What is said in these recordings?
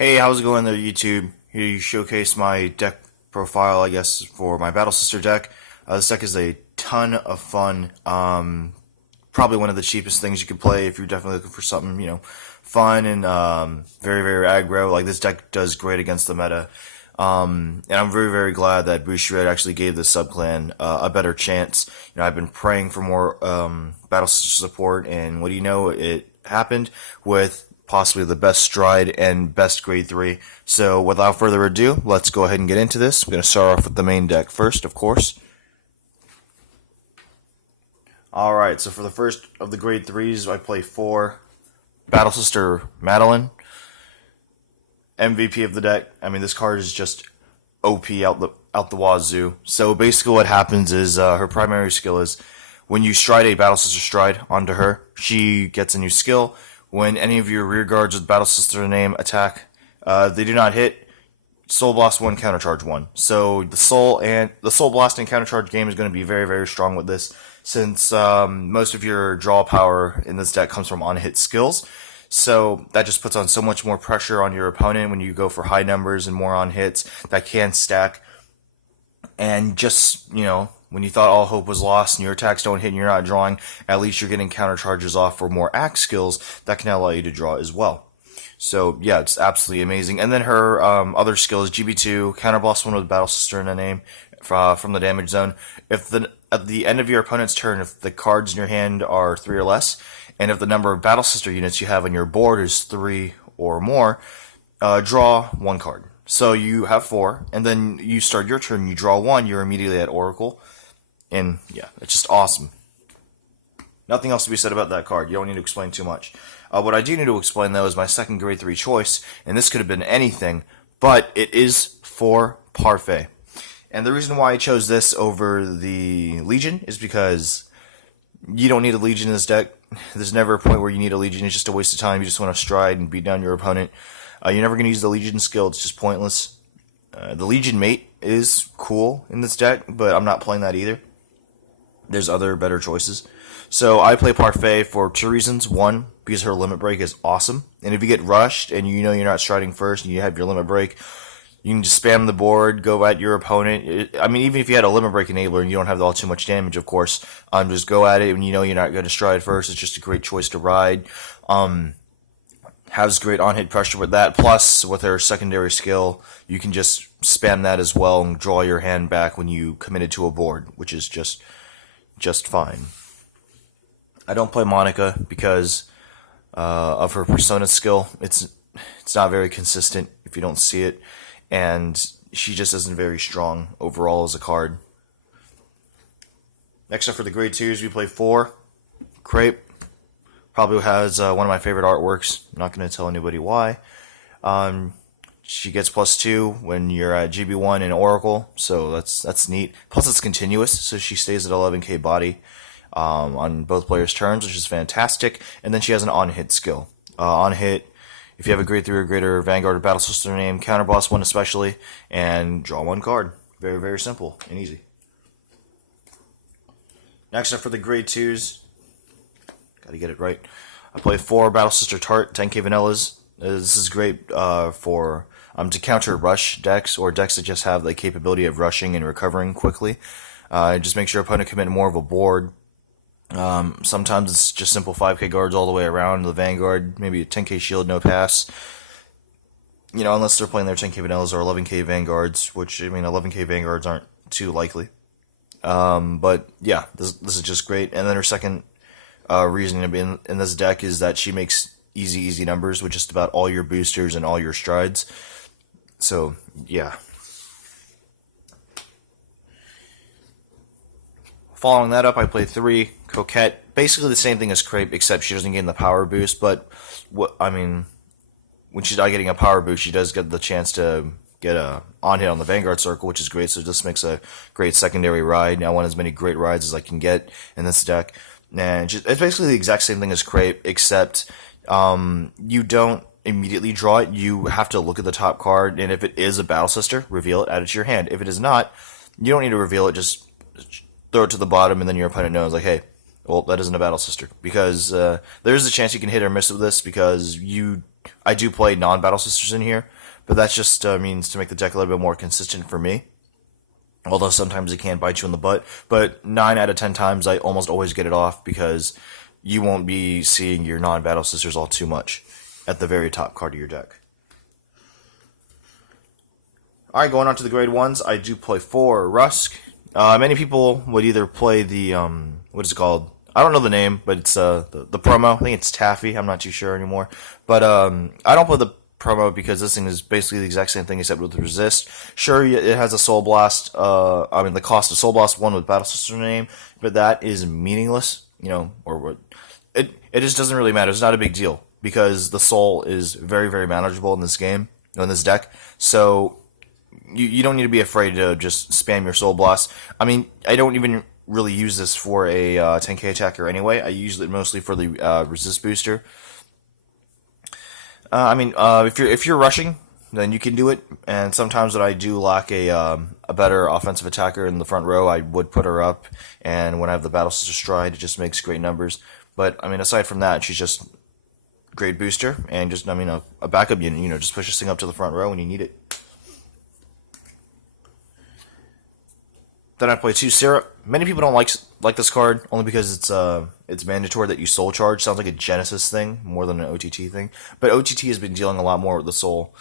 Hey, how's it going there, YouTube? Here you showcase my deck profile, I guess, for my Battle Sister deck. This deck is a ton of fun. Probably one of the cheapest things you could play if you're definitely looking for something, fun and very, very aggro. Like, this deck does great against the meta. And I'm very, very glad that Bushiroad actually gave this subclan a better chance. I've been praying for more Battle Sister support, and what do you know? It happened with possibly the best stride and best grade 3. So without further ado, let's go ahead and get into this. I'm going to start off with the main deck first, of course. Alright, so for the first of the grade 3s, I play 4 Battle Sister Madeline. MVP of the deck. I mean, this card is just OP out the wazoo. So basically what happens is her primary skill is when you stride a Battle Sister stride onto her, she gets a new skill. When any of your rear guards with Battle Sister name attack, they do not hit, Soul Blast 1, Countercharge 1. So the Soul Blast and Countercharge game is going to be very, very strong with this, since most of your draw power in this deck comes from on-hit skills. So that just puts on so much more pressure on your opponent when you go for high numbers and more on hits that can stack. And just, when you thought all hope was lost and your attacks don't hit and you're not drawing, at least you're getting counter charges off for more axe skills that can allow you to draw as well. So yeah, it's absolutely amazing. And then her other skill is GB2, counter blast 1 with Battle Sister in the name from the damage zone. At the end of your opponent's turn, if the cards in your hand are 3 or less, and if the number of Battle Sister units you have on your board is 3 or more, draw 1 card. So you have 4, and then you start your turn, you draw 1, you're immediately at Oracle. And yeah, it's just awesome. Nothing else to be said about that card. You don't need to explain too much. What I do need to explain, though, is my second grade 3 choice, and this could have been anything, but it is for Parfait. And the reason why I chose this over the Legion is because you don't need a Legion in this deck. There's never a point where you need a Legion. It's just a waste of time. You just want to stride and beat down your opponent. You're never going to use the Legion skill. It's just pointless. The Legion Mate is cool in this deck, but I'm not playing that either. There's other better choices. So I play Parfait for 2 reasons. 1, because her limit break is awesome. And if you get rushed and you know you're not striding first and you have your limit break, you can just spam the board, go at your opponent. I mean, even if you had a limit break enabler and you don't have all too much damage, of course, just go at it when you know you're not going to stride first. It's just a great choice to ride. Has great on-hit pressure with that. Plus, with her secondary skill, you can just spam that as well and draw your hand back when you committed to a board, which is just fine. I don't play Monica because of her Persona skill. It's not very consistent if you don't see it, and she just isn't very strong overall as a card. Next up for the grade 2s, we play 4 Crepe. Probably has one of my favorite artworks. I'm not going to tell anybody why. She gets +2 when you're at GB1 in Oracle, so that's neat. Plus it's continuous, so she stays at 11k body on both players' turns, which is fantastic. And then she has an on-hit skill. On-hit, if you have a grade 3 or greater Vanguard or Battle Sister name, counter boss 1 especially, and draw 1 card. Very, very simple and easy. Next up for the grade 2s, gotta get it right. I play 4 Battle Sister Tart, 10k vanillas. This is great to counter rush decks or decks that just have the capability of rushing and recovering quickly. It just makes your opponent commit more of a board. Sometimes it's just simple 5k guards all the way around. The Vanguard, maybe a 10k shield, no pass. Unless they're playing their 10k vanillas or 11k Vanguards, which, 11k Vanguards aren't too likely. But yeah, this is just great. And then her second reason to be in this deck is that she makes easy numbers with just about all your boosters and all your strides. So yeah. Following that up, I play 3 Coquette. Basically the same thing as Crepe, except she doesn't gain the power boost. But when she's not getting a power boost, she does get the chance to get a on-hit on the Vanguard circle, which is great. So this makes a great secondary ride. Now I want as many great rides as I can get in this deck. And it's basically the exact same thing as Crepe, except you don't immediately draw it. You have to look at the top card, and if it is a Battle Sister, reveal it, add it to your hand. If it is not, you don't need to reveal it, just throw it to the bottom, and then your opponent knows, like, hey, well, that isn't a Battle Sister. Because there is a chance you can hit or miss with this, because you I do play non-Battle Sisters in here, but that just means to make the deck a little bit more consistent for me. Although sometimes it can bite you in the butt, but 9 out of 10 times I almost always get it off because you won't be seeing your non-Battle Sisters all too much at the very top card of your deck. Alright, going on to the grade 1s, I do play 4 Rusk. Many people would either play the, what is it called? I don't know the name, but it's the promo. I think it's Taffy, I'm not too sure anymore. But I don't play the promo because this thing is basically the exact same thing except with resist. Sure, it has a Soul Blast, the cost of Soul Blast 1 with Battle Sister name, but that is meaningless, or it just doesn't really matter. It's not a big deal because the Soul is very, very manageable in this game, in this deck. So you don't need to be afraid to just spam your Soul Blast. I mean, I don't even really use this for a 10k attacker anyway. I use it mostly for the resist booster. If you're rushing, then you can do it. And sometimes when I do lack a better offensive attacker in the front row, I would put her up. And when I have the Battle Sister Stride, it just makes great numbers. But I mean, aside from that, she's just great booster and just a backup unit. Just push this thing up to the front row when you need it. Then I play 2 Syrup. Many people don't like this card only because it's mandatory that you Soul Charge. Sounds like a Genesis thing more than an OTT thing. But OTT has been dealing a lot more with the Soul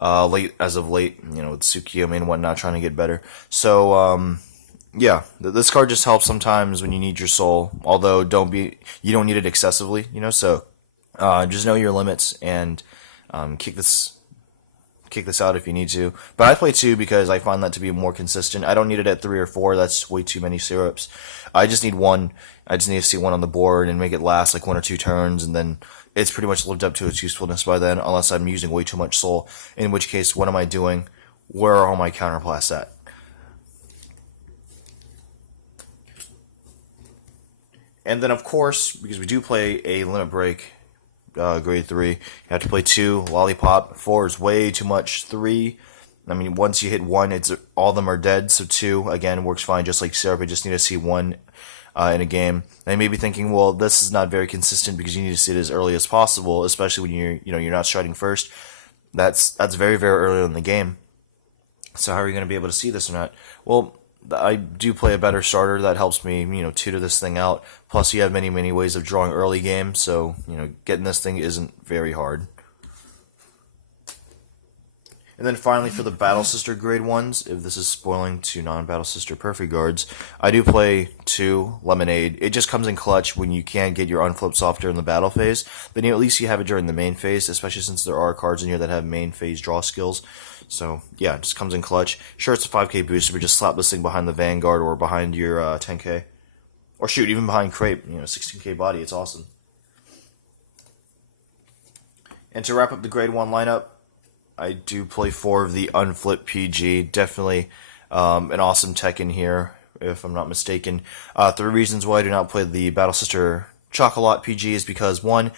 as of late. With Tsukiyomi and whatnot trying to get better. So yeah, this card just helps sometimes when you need your Soul. Although you don't need it excessively. So just know your limits and kick this out if you need to. But I play 2 because I find that to be more consistent. I don't need it at 3 or 4. That's way too many syrups. I just need 1. I just need to see 1 on the board and make it last like 1 or 2 turns, and then it's pretty much lived up to its usefulness by then, unless I'm using way too much soul, in which case, what am I doing? Where are all my counterplasts at? And then, of course, because we do play a limit break, grade 3. You have to play 2. Lollipop. 4 is way too much. 3, once you hit 1, all of them are dead. So 2, again, works fine just like Syrup. I just need to see 1 in a game. And you may be thinking, well, this is not very consistent because you need to see it as early as possible, especially when you're not striding first. That's very, very early in the game. So how are you going to be able to see this or not? Well, I do play a better starter that helps me, tutor this thing out. Plus, you have many, many ways of drawing early game, so, getting this thing isn't very hard. And then finally, for the Battle Sister grade 1s, if this is spoiling to non-Battle Sister Perfect Guards, I do play 2 Lemonade. It just comes in clutch when you can't get your unflip soft during the battle phase. Then at least you have it during the main phase, especially since there are cards in here that have main phase draw skills. So, yeah, it just comes in clutch. Sure, it's a 5k booster, but just slap this thing behind the Vanguard or behind your 10k. Or shoot, even behind Crepe, 16k body, it's awesome. And to wrap up the grade 1 lineup, I do play 4 of the Unflip PG. Definitely an awesome tech in here, if I'm not mistaken. 3 reasons why I do not play the Battle Sister Chocolat PG is because, 1,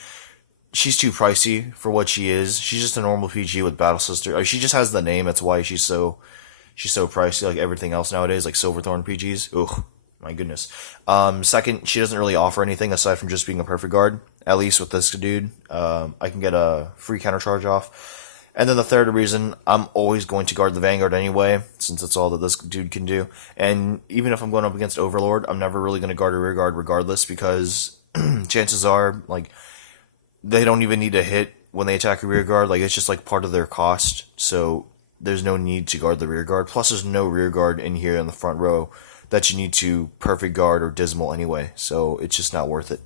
she's too pricey for what she is. She's just a normal PG with Battle Sister. She just has the name. That's why she's so pricey, like everything else nowadays, like Silverthorn PGs. Ugh, my goodness. Second, she doesn't really offer anything aside from just being a perfect guard. At least with this dude, I can get a free counter charge off. And then the third reason, I'm always going to guard the Vanguard anyway, since that's all that this dude can do. And even if I'm going up against Overlord, I'm never really going to guard a rear guard regardless, because chances are, they don't even need to hit when they attack a rear guard. It's just part of their cost. So there's no need to guard the rear guard. Plus, there's no rear guard in here in the front row that you need to perfect guard or dismal anyway. So it's just not worth it.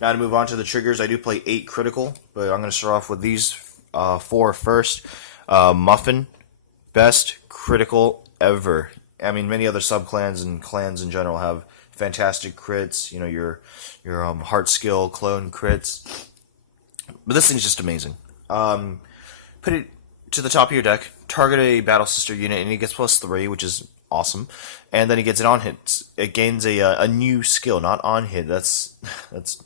Now to move on to the triggers, I do play 8 critical, but I'm going to start off with these 4 first. Muffin, best critical ever. Many other subclans and clans in general have fantastic crits, your heart skill, clone crits. But this thing's just amazing. Put it to the top of your deck, target a Battle Sister unit, and it gets +3, which is awesome. And then it gets an on hit. It gains a new skill, not on hit. That's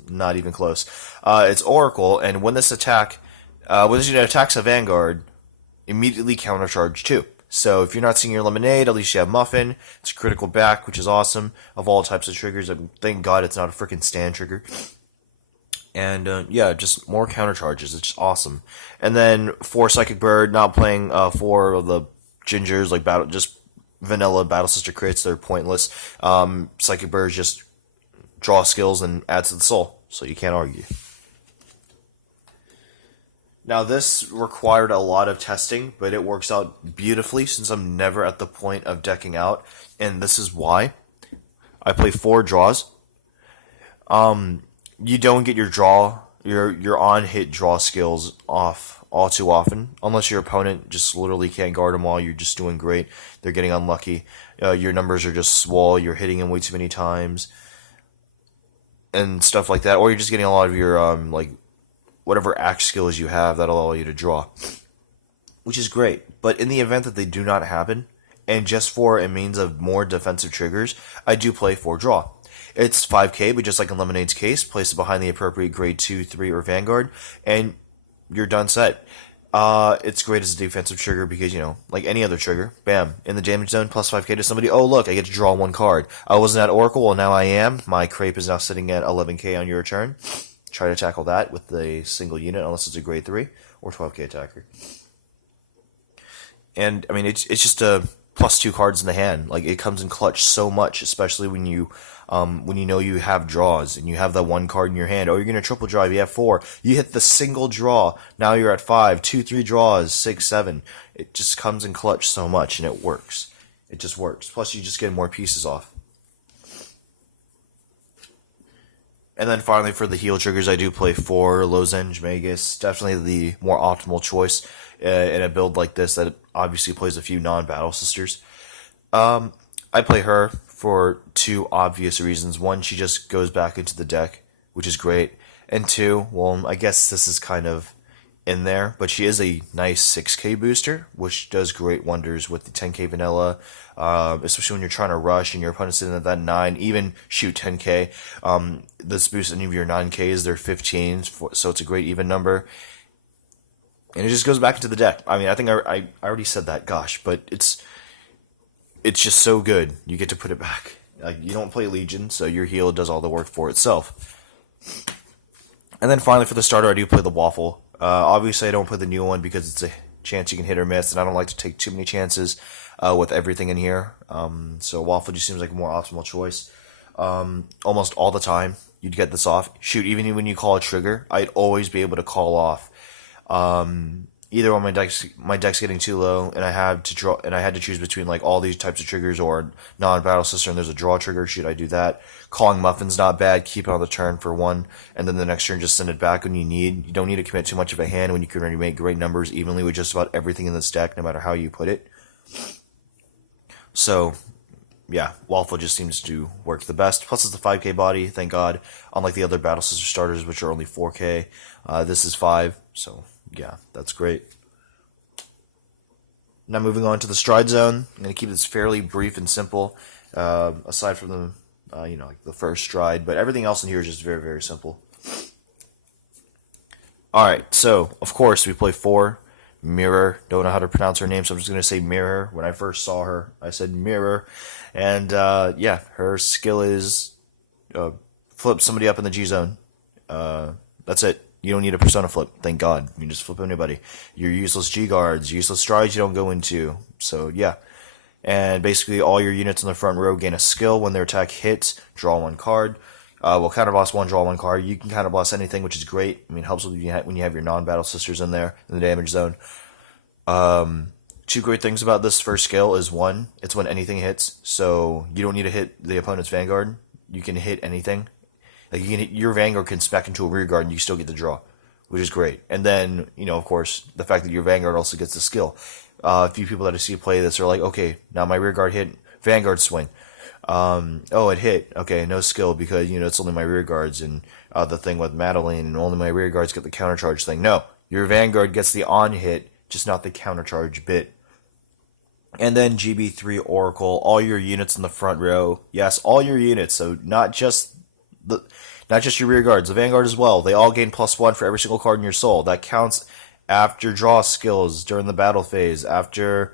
not even close. It's Oracle, and when this unit attacks a Vanguard, immediately countercharge 2. So if you're not seeing your Lemonade, at least you have Muffin. It's critical back, which is awesome. Of all types of triggers, thank God it's not a freaking stand trigger. And yeah, just more counter charges. It's just awesome. And then for Psychic Bird, not playing four of the gingers like battle, just vanilla Battle Sister crits. They're pointless. Psychic Bird just draw skills and adds to the soul, so you can't argue. Now this required a lot of testing, but it works out beautifully since I'm never at the point of decking out, and this is why. I play four draws. You don't get your on hit draw skills off all too often, unless your opponent just literally can't guard them all. You're just doing great. They're getting unlucky. Your numbers are just swole. You're hitting them way too many times, and stuff like that. Or you're just getting a lot of your like whatever axe skills you have that'll allow you to draw, which is great. But in the event that they do not happen, and just for a means of more defensive triggers, I do play 4 draw. It's 5k, but just like in Lemonade's case, place it behind the appropriate grade 2, 3, or Vanguard, and you're done set. It's great as a defensive trigger because, you know, like any other trigger, bam, in the damage zone, plus 5k to somebody, oh look, I get to draw 1 card. I wasn't at Oracle, well now I am. My crepe is now sitting at 11k on your turn. Try to tackle that with a single unit, unless it's a grade 3 or 12k attacker. And, I mean, it's just a plus 2 cards in the hand. Like, it comes in clutch so much, especially when you know you have draws and you have that 1 card in your hand. Oh, you're gonna triple draw. You have 4. You hit the single draw. Now you're at 5, 2, 3 draws, 6, 7. It just comes in clutch so much, and it works. It just works. Plus, you just get more pieces off. And then finally, for the heal triggers, I do play 4 Lozenge Magus. Definitely the more optimal choice in a build like this that obviously plays a few non-battle sisters. I play her for 2 obvious reasons. 1, she just goes back into the deck, which is great. And 2, well, I guess this is kind of in there, but she is a nice 6k booster, which does great wonders with the 10k vanilla, especially when you're trying to rush and your opponent's sitting at that 9, even shoot 10k. This boosts any of your 9ks, they're 15s, so it's a great even number. And it just goes back into the deck. I mean, I think I already said that, gosh, but it's just so good. You get to put it back. Like, you don't play Legion, so your heal does all the work for itself. And then finally, for the starter, I do play the Waffle. Obviously, I don't play the new one because it's a chance you can hit or miss, and I don't like to take too many chances with everything in here. So Waffle just seems like a more optimal choice. Almost all the time, you'd get this off. Shoot, even when you call a trigger, I'd always be able to call off. Either when my deck's getting too low, and I had to choose between like all these types of triggers or non-battle sister, and there's a draw trigger. Should I do that? Calling Muffin's not bad. Keep it on the turn for 1, and then the next turn just send it back when you need. You don't need to commit too much of a hand when you can already make great numbers evenly with just about everything in this deck, no matter how you put it. So, yeah, Waffle just seems to work the best. Plus, it's the 5k body, thank God. Unlike the other Battle Sister starters, which are only 4k, this is 5. So, yeah, that's great. Now moving on to the stride zone. I'm going to keep this fairly brief and simple, aside from the like the first stride, but everything else in here is just very, very simple. Alright, so, of course, we play 4. Mirror. Don't know how to pronounce her name, so I'm just going to say Mirror. When I first saw her, I said Mirror. And, yeah, her skill is flip somebody up in the G-zone. That's it. You don't need a persona flip, thank God. You can just flip anybody. Your useless G-guards, useless strides you don't go into. So, yeah. And basically all your units in the front row gain a skill. When their attack hits, draw 1 card. Well, counterboss 1, draw 1 card. You can counterboss anything, which is great. I mean, it helps when you have your non-battle sisters in there, in the damage zone. 2 great things about this first skill is 1, it's when anything hits. So, you don't need to hit the opponent's Vanguard. You can hit anything. Like, your Vanguard can spec into a rear guard and you still get the draw, which is great. And then, of course, the fact that your Vanguard also gets the skill. A few people that I see play this are like, okay, now my rear guard hit, Vanguard swing. Oh, it hit. Okay, no skill because, it's only my rear guards, and the thing with Madeline, and only my rear guards get the countercharge thing. No, your Vanguard gets the on hit, just not the countercharge bit. And then GB3 Oracle, all your units in the front row. Yes, all your units, so not just your rear guards, the Vanguard as well. They all gain +1 for every single card in your soul. That counts after draw skills, during the battle phase, after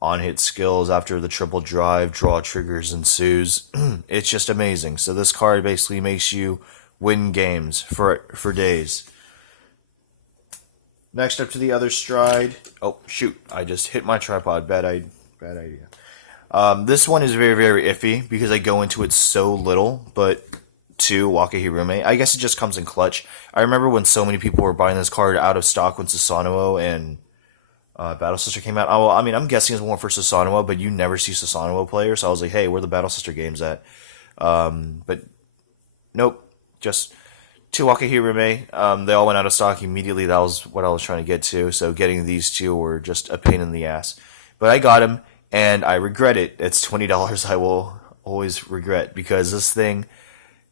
on-hit skills, after the triple drive, draw triggers ensues. It's just amazing. So this card basically makes you win games for days. Next up to the other stride. Oh shoot! I just hit my tripod. Bad idea. This one is very, very iffy because I go into it so little, but 2, Wakahirume. I guess it just comes in clutch. I remember when so many people were buying this card out of stock when Susanoo and Battle Sister came out. Oh, I mean, I'm guessing it's more for Susanoo, but you never see Susanoo players, so I was like, hey, where are the Battle Sister games at? But nope, just 2 Wakahirume. They all went out of stock immediately. That was what I was trying to get to, so getting these 2 were just a pain in the ass. But I got them. And I regret it. It's $20 I will always regret because this thing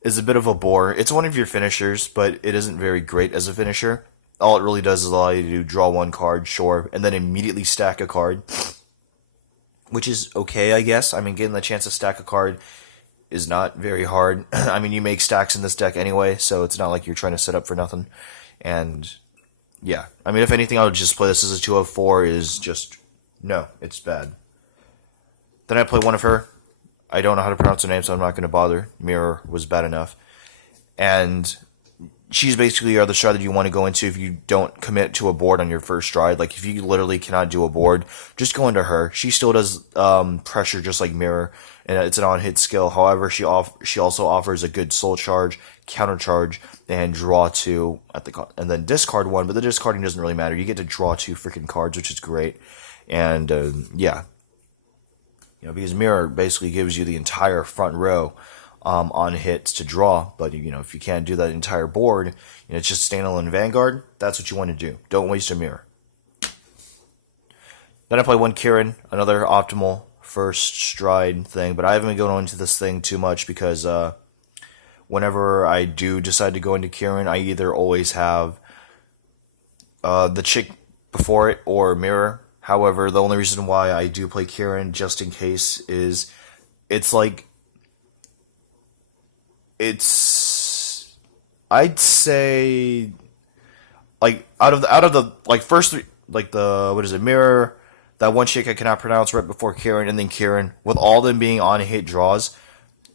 is a bit of a bore. It's one of your finishers, but it isn't very great as a finisher. All it really does is allow you to draw 1 card, sure, and then immediately stack a card, which is okay, I guess. I mean, getting the chance to stack a card is not very hard. I mean, you make stacks in this deck anyway, so it's not like you're trying to set up for nothing. And, yeah. I mean, if anything, I would just play this as a 2 of 4 is just, no, it's bad. Then I play one of her. I don't know how to pronounce her name, so I'm not going to bother. Mirror was bad enough. And she's basically the other stride that you want to go into if you don't commit to a board on your first stride. Like, if you literally cannot do a board, just go into her. She still does pressure just like Mirror, and it's an on-hit skill. However, she also offers a good soul charge, counter charge, and draw 2 and then discard 1, but the discarding doesn't really matter. You get to draw 2 freaking cards, which is great. And, yeah. You know, because Mirror basically gives you the entire front row on hits to draw, but you know, if you can't do that entire board, you know, it's just standalone Vanguard. That's what you want to do. Don't waste a Mirror. Then I play 1 Kirin, another optimal first stride thing, but I haven't been going into this thing too much because whenever I do decide to go into Kirin, I either always have the chick before it or Mirror. However, the only reason why I do play Kirin, just in case, is it's like, I'd say, like, out of the like first 3, like Mirror, that one chick I cannot pronounce right before Kirin, and then Kirin, with all them being on hit draws,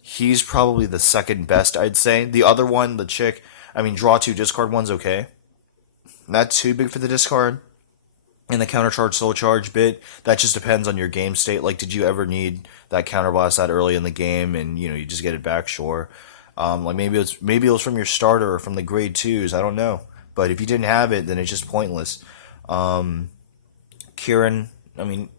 he's probably the second best, I'd say. The other one, the chick, I mean, draw 2, discard 1's okay. Not too big for the discard. And the counter charge, soul charge bit, that just depends on your game state. Like, did you ever need that counter blast that early in the game, and you know you just get it back? Sure. Like maybe it was from your starter or from the grade 2s. I don't know. But if you didn't have it, then it's just pointless. Kirin, I mean,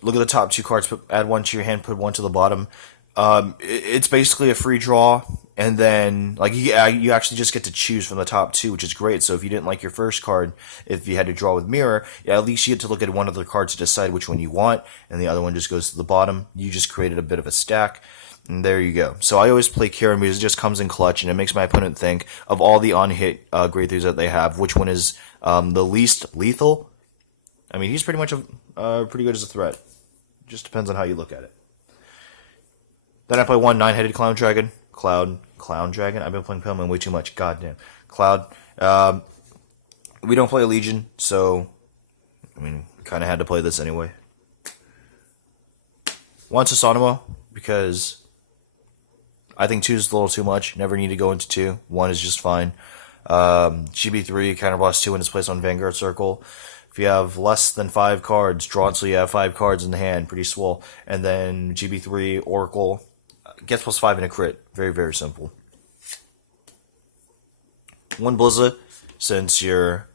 look at the top 2 cards. Add 1 to your hand. Put 1 to the bottom. It's basically a free draw. And then, like, you actually just get to choose from the top 2, which is great. So if you didn't like your first card, if you had to draw with Mirror, yeah, at least you get to look at one other card to decide which one you want, and the other one just goes to the bottom. You just created a bit of a stack, and there you go. So I always play Kirin because it just comes in clutch, and it makes my opponent think of all the on-hit grade 3s that they have, which one is the least lethal. I mean, he's pretty much pretty good as a threat. Just depends on how you look at it. Then I play 1 9-headed Clown Dragon. Clown Dragon? I've been playing Pokemon way too much. Goddamn. Cloud. We don't play Legion, so I mean, kind of had to play this anyway. 1 Susanoo, because I think 2 is a little too much. Never need to go into 2. 1 is just fine. GB3, counterblast 2 in its place on Vanguard Circle. If you have less than 5 cards, draw until you have 5 cards in the hand. Pretty swole. And then GB3, Oracle, gets +5 in a crit. Very, very simple. 1 Blizzard, since your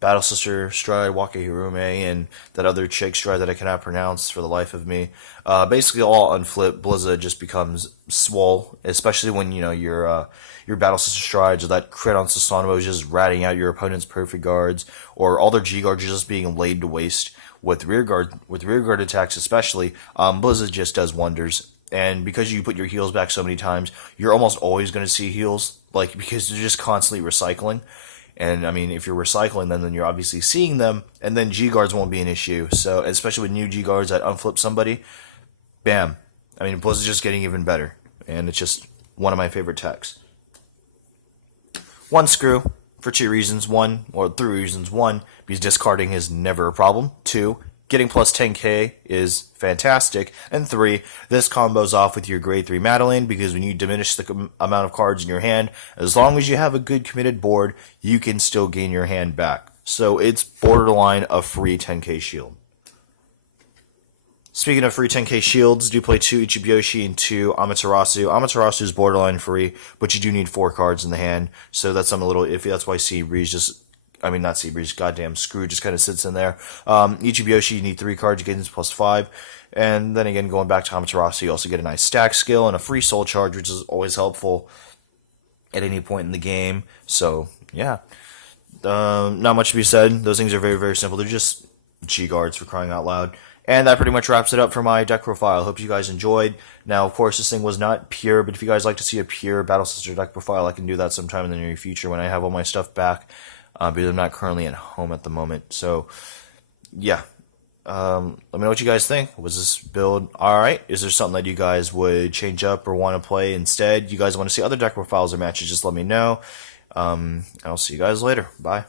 Battle Sister Stride, Wakahirume, and that other chick Stride that I cannot pronounce for the life of me. Basically all unflip, Blizzard just becomes swole, especially when, you know, your Battle Sister Strides or that crit on Susanoo is just ratting out your opponent's perfect guards, or all their G guards are just being laid to waste with rear guard attacks especially. Blizzard just does wonders. And because you put your heals back so many times, you're almost always going to see heals, like, because they're just constantly recycling. And, I mean, if you're recycling them, then you're obviously seeing them, and then G-Guards won't be an issue. So, especially with new G-Guards that unflip somebody, bam. I mean, Blizzard's just getting even better. And it's just one of my favorite techs. 1 Screw, for 2 reasons. 3 reasons. 1, because discarding is never a problem. 2, getting plus 10k is fantastic. And 3, this combos off with your grade 3 Madeline, because when you diminish the amount of cards in your hand, as long as you have a good committed board, you can still gain your hand back. So it's borderline a free 10k shield. Speaking of free 10k shields, do play 2 Ichibiyoshi and 2 Amaterasu. Amaterasu is borderline free, but you do need 4 cards in the hand, so that's something a little iffy. That's why Seabreeze just, I mean not Seabreeze, goddamn Screw just kind of sits in there. Ichibiyoshi, you need 3 cards, you get into plus 5. And then again, going back to Amaterasu, you also get a nice stack skill and a free soul charge, which is always helpful at any point in the game. So, yeah. Not much to be said. Those things are very, very simple. They're just G guards, for crying out loud. And that pretty much wraps it up for my deck profile. Hope you guys enjoyed. Now, of course, this thing was not pure, but if you guys like to see a pure Battle Sister deck profile, I can do that sometime in the near future when I have all my stuff back, because I'm not currently at home at the moment. So, yeah. Let me know what you guys think. Was this build alright? Is there something that you guys would change up or want to play instead? You guys want to see other deck profiles or matches, just let me know. I'll see you guys later. Bye.